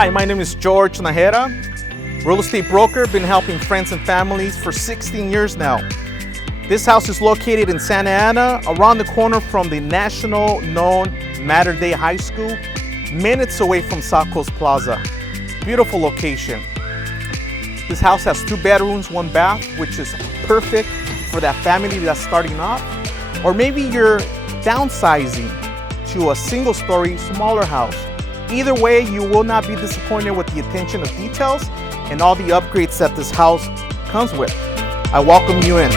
Hi, my name is George Najera, real estate broker. Been helping friends and families for 16 years now. This house is located in Santa Ana, around the corner from the national known Mater Dei High School, minutes away from South Coast Plaza. Beautiful location. This house has 2 bedrooms, 1 bath, which is perfect for that family that's starting off. Or maybe you're downsizing to a single-story, smaller house. Either way, you will not be disappointed with the attention of details and all the upgrades that this house comes with. I welcome you in.